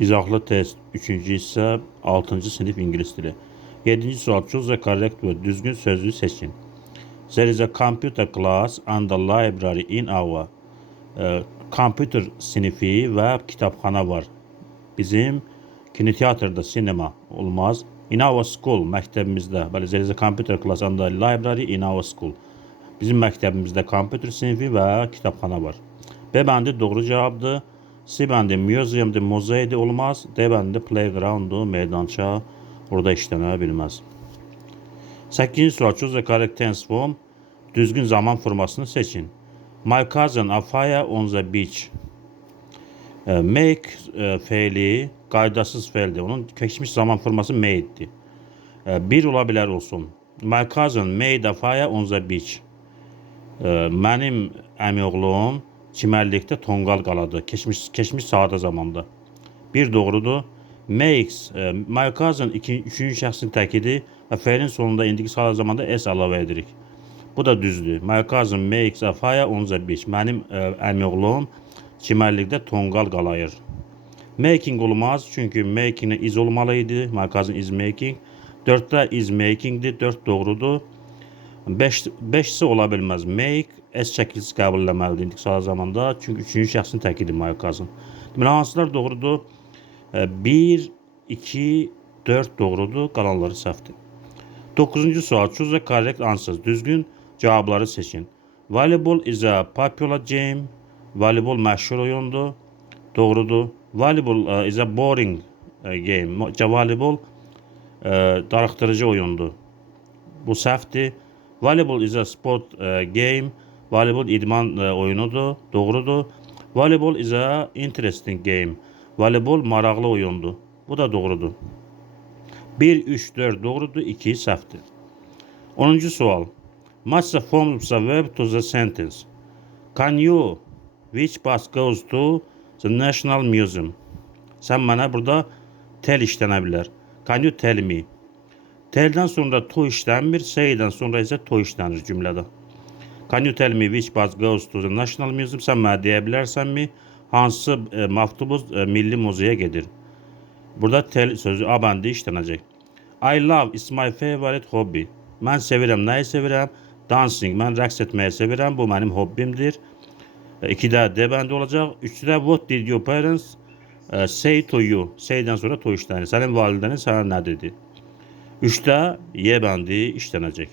İzahlı test 3-cü hissə 6-cı sinif ingilis dili. 7-ci sual. Choose the correct word. Düzgün sözlüyü seçin. There is a computer class and a library in our. Computer sinifi və kitabxana var. Bizim kinoteatrda sinema olmaz. In our school, məktəbimizdə. Bəli, there is a computer class and a library in our school. Bizim məktəbimizdə computer sinifi və kitabxana var. B bəndi doğru cavabdır. C bəndi museum'da, muzeydə olmaz. D bəndi playground'u, meydança, orada işlənə bilməz. 8-ci sual. Choose the correct tense form. Düzgün zaman formasını seçin. My cousin Afaya on the beach. Make feili qaydasız feildir. Onun keçmiş zaman forması made'dir. Bir ola bilər olsun. My cousin made Afaya on the beach. Mənim əmioğlum çimərlikdə tonqal qaladı. Keçmiş sadə zamanda. Bir doğrudur. Makes, my cousin üçüncü şəxsin təkidi və feilin sonunda indiki sadə zamanda s əlavə edirik. Bu da düzdür. My cousin makes a fire on the beach. Mənim əmioğlum çimərlikdə tonqal qalayır. Making olmaz, çünki making is olmalıydı. My cousin is making. 4'də is makingdir. 4 doğrudur. 5'si ola bilməz. Make s çəkilisi qəbul eləməlidir indiki sadə zamanda. Çünki üçüncü şəxsin təkidir my cousin. Deməli, hansılar doğrudur? 1, 2, 4 doğrudur. Qalanları səhvdir. 9-cu sual. Choose the correct answers. Düzgün cavabları seçin. Volleyball is a popular game. Voleybol məşhur oyundur. Doğrudur. Volleyball is a boring game. Voleybol darıxdırıcı oyundur. Bu səhvdir. Volleyball is a sport game. Voleybol idman oyunudur. Doğrudur. Volleyball is a interesting game. Voleybol maraqlı oyundur. Bu da doğrudur. 1, 3, 4 doğrudur. 2 səhvdir. 10-cu sual. Match the forms of verb to the sentence. Can you? Which bus goes to the National Museum? Sən mənə burada tell işlənə bilər. Can you tell me? Tell'dən sonra to işlənmir, say'dən sonra isə to işlənir cümlədə. Can you tell me which bus goes to the National Museum? Sən mənə deyə bilərsənmi? Hansı avtobus milli muzeyə gedir? Burada tell sözü a bəndi işlənəcək. I love is my favorite hobby. Mən sevirəm, nəyi sevirəm? Dancing, mən rəqs etməyi sevirəm, bu mənim hobbimdir. 2'də D bəndi olacaq. 3'də what did your parents say to you? Say'dən sonra to işlənir. Sənin validənin sənə nə dedi? 3'də Y bəndi işlənəcək.